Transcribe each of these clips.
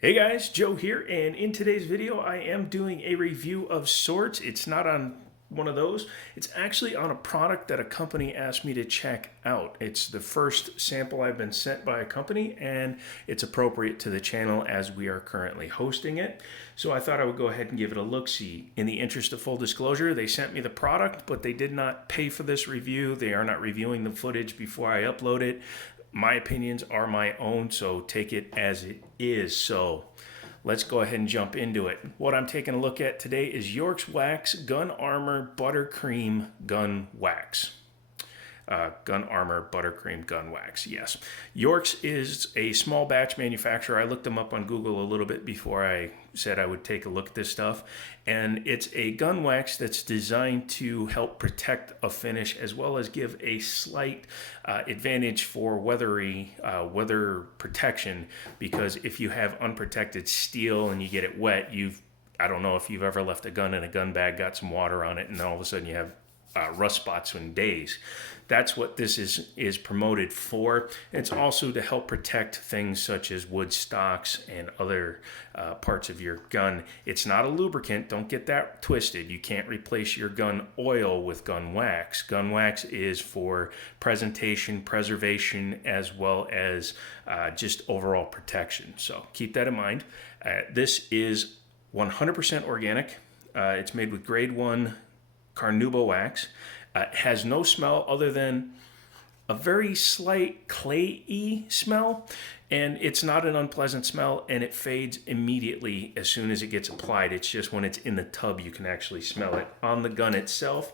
Hey guys, Joe here, and in today's video I am doing a review of sorts. It's not on one of those. It's actually on a product that a company asked me to check out. It's the first sample I've been sent by a company, and it's appropriate to the channel as we are currently hosting it. So I thought I would go ahead and give it a look-see. In the interest of full disclosure, they sent me the product, but they did not pay for this review. They are not reviewing the footage before I upload it. My opinions are my own, so take it as it is. So let's go ahead and jump into it. What I'm taking a look at today is York's Wax Gun Armor Buttercream Gun Wax. Gun Armor Buttercream Gun Wax, yes. York's is a small batch manufacturer. I looked them up on Google a little bit before I said I would take a look at this stuff. And it's a gun wax that's designed to help protect a finish as well as give a slight advantage for weather protection, because if you have unprotected steel and you get it wet, I don't know if you've ever left a gun in a gun bag, got some water on it, and all of a sudden you have rust spots in days. That's what this is promoted for. It's also to help protect things such as wood stocks and other parts of your gun. It's not a lubricant. Don't get that twisted. You can't replace your gun oil with gun wax. Gun wax is for presentation, preservation, as well as just overall protection. So keep that in mind. This is 100% organic. It's made with grade 1 carnauba wax. Has no smell other than a very slight clay-y smell, and it's not an unpleasant smell, and it fades immediately as soon as it gets applied. It's just when it's in the tub you can actually smell it. On the gun itself,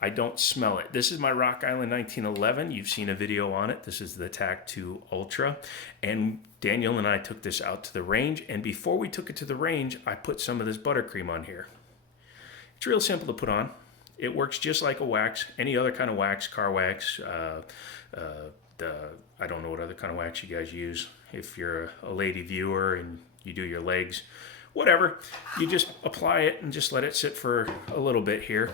I don't smell it. This is my Rock Island 1911. You've seen a video on it. This is the TAC 2 Ultra, and Daniel and I took this out to the range, and before we took it to the range, I put some of this buttercream on here. It's real simple to put on. It works just like a wax, any other kind of wax, car wax. I don't know what other kind of wax you guys use. If you're a lady viewer and you do your legs, whatever, you just apply it and just let it sit for a little bit here.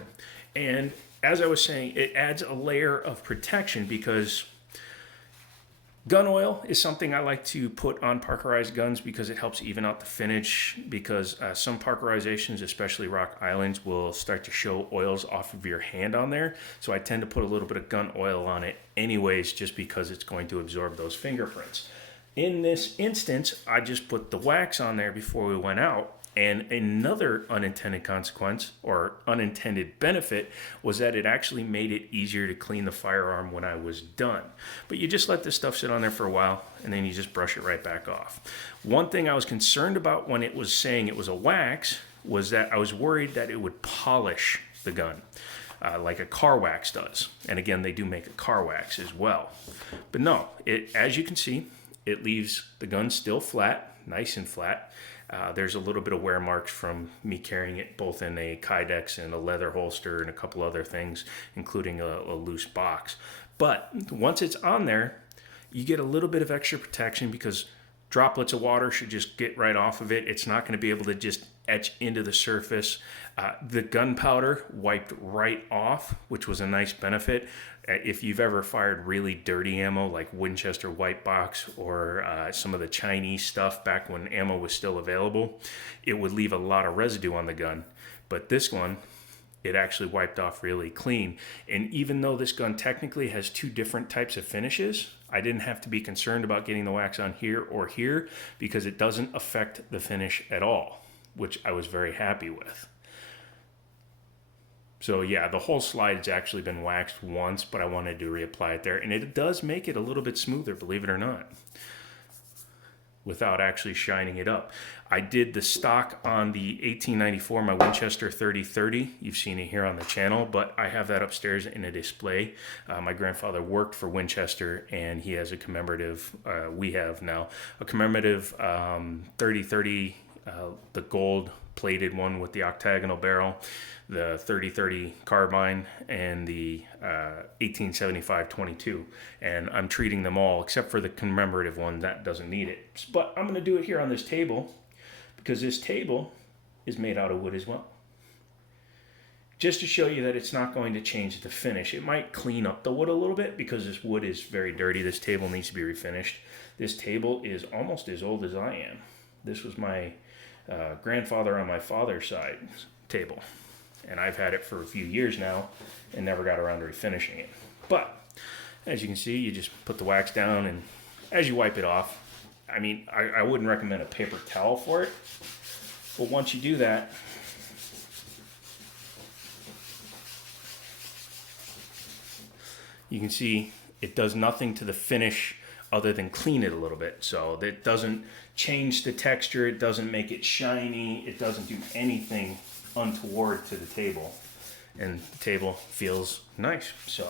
And as I was saying, it adds a layer of protection because gun oil is something I like to put on parkerized guns because it helps even out the finish, because some parkerizations, especially Rock Islands, will start to show oils off of your hand on there. So I tend to put a little bit of gun oil on it anyways, just because it's going to absorb those fingerprints. In this instance, I just put the wax on there before we went out. And another unintended consequence or unintended benefit was that it actually made it easier to clean the firearm when I was done. But you just let this stuff sit on there for a while, and then you just brush it right back off. One thing I was concerned about when it was saying it was a wax was that I was worried that it would polish the gun. Like a car wax does. And again, they do make a car wax as well. But no, as you can see, it leaves the gun still flat, nice and flat. There's a little bit of wear marks from me carrying it both in a Kydex and a leather holster and a couple other things, including a loose box. But once it's on there, you get a little bit of extra protection because droplets of water should just get right off of it. It's not going to be able to just etch into the surface. The gunpowder wiped right off, which was a nice benefit. If you've ever fired really dirty ammo like Winchester White Box or some of the Chinese stuff back when ammo was still available, it would leave a lot of residue on the gun. But this one, it actually wiped off really clean. And even though this gun technically has two different types of finishes, I didn't have to be concerned about getting the wax on here or here because it doesn't affect the finish at all, which I was very happy with. So yeah, the whole slide has actually been waxed once, but I wanted to reapply it there. And it does make it a little bit smoother, believe it or not, without actually shining it up. I did the stock on the 1894, my Winchester 3030. You've seen it here on the channel, but I have that upstairs in a display. My grandfather worked for Winchester, and he has a commemorative, we have now, a commemorative 3030, the gold plated one with the octagonal barrel, the 3030 carbine, and the 1875 22. And I'm treating them all, except for the commemorative one, that doesn't need it. But I'm going to do it here on this table, because this table is made out of wood as well. Just to show you that it's not going to change the finish. It might clean up the wood a little bit because this wood is very dirty. This table needs to be refinished. This table is almost as old as I am. This was my grandfather on my father's side table, and I've had it for a few years now and never got around to refinishing it. But as you can see, you just put the wax down, and as you wipe it off, I mean, I wouldn't recommend a paper towel for it, but once you do that, you can see it does nothing to the finish other than clean it a little bit. So it doesn't change the texture, it doesn't make it shiny, it doesn't do anything untoward to the table. And the table feels nice. So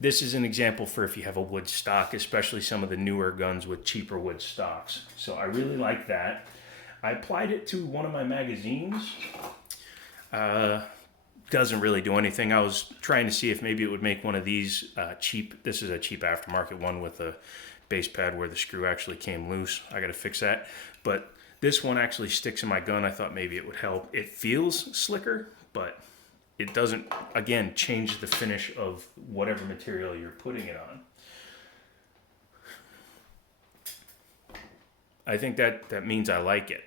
this is an example for if you have a wood stock, especially some of the newer guns with cheaper wood stocks. So I really like that. I applied it to one of my magazines. Doesn't really do anything. I was trying to see if maybe it would make one of these cheap. This is a cheap aftermarket one with a base pad where the screw actually came loose. I got to fix that. But this one actually sticks in my gun. I thought maybe it would help. It feels slicker, but it doesn't, again, change the finish of whatever material you're putting it on. I think that means I like it.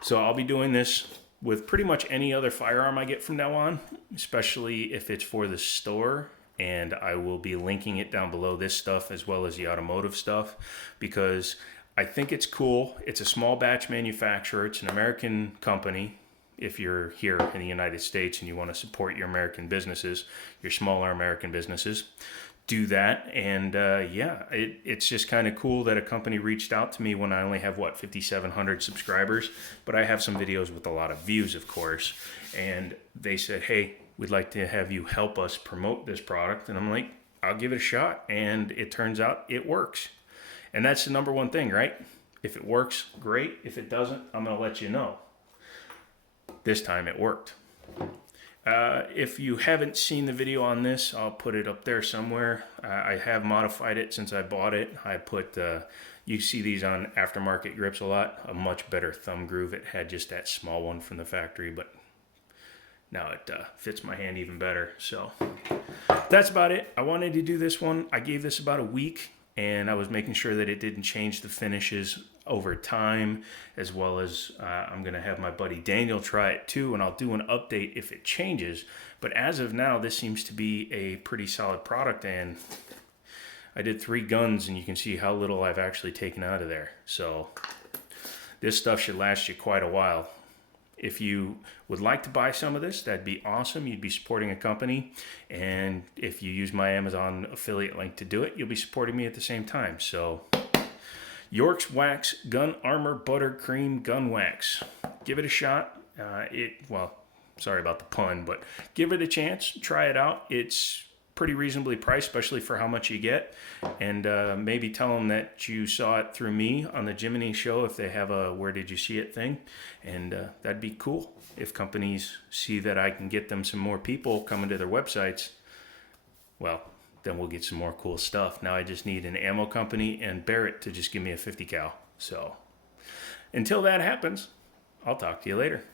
So I'll be doing this with pretty much any other firearm I get from now on, especially if it's for the store. And I will be linking it down below, this stuff as well as the automotive stuff, because I think it's cool. It's a small batch manufacturer. It's an American company. If you're here in the United States and you want to support your American businesses, your smaller American businesses, do that. And yeah, it's just kind of cool that a company reached out to me when I only have, 5,700 subscribers, but I have some videos with a lot of views, of course. And they said, hey, we'd like to have you help us promote this product. And I'm like, I'll give it a shot. And it turns out it works. And that's the number one thing, right? If it works, great. If it doesn't, I'm going to let you know. This time it worked. If you haven't seen the video on this, I'll put it up there somewhere. I have modified it since I bought it. I put, you see these on aftermarket grips a lot, a much better thumb groove. It had just that small one from the factory, but now it fits my hand even better. So that's about it. I wanted to do this one. I gave this about a week, and I was making sure that it didn't change the finishes over time, as well as I'm going to have my buddy Daniel try it too, and I'll do an update if it changes. But as of now, this seems to be a pretty solid product, and I did 3 guns, and you can see how little I've actually taken out of there. So this stuff should last you quite a while. If you would like to buy some of this, that'd be awesome. You'd be supporting a company. And if you use my Amazon affiliate link to do it, you'll be supporting me at the same time. So York's Wax Gun Armor Buttercream Gun Wax. Give it a shot. Well, sorry about the pun, but give it a chance. Try it out. It's pretty reasonably priced, especially for how much you get. And maybe tell them that you saw it through me on the Jiminy show if they have a where did you see it thing. And that'd be cool if companies see that I can get them some more people coming to their websites. Well, then we'll get some more cool stuff. Now I just need an ammo company and Barrett to just give me a 50 cal. So until that happens, I'll talk to you later.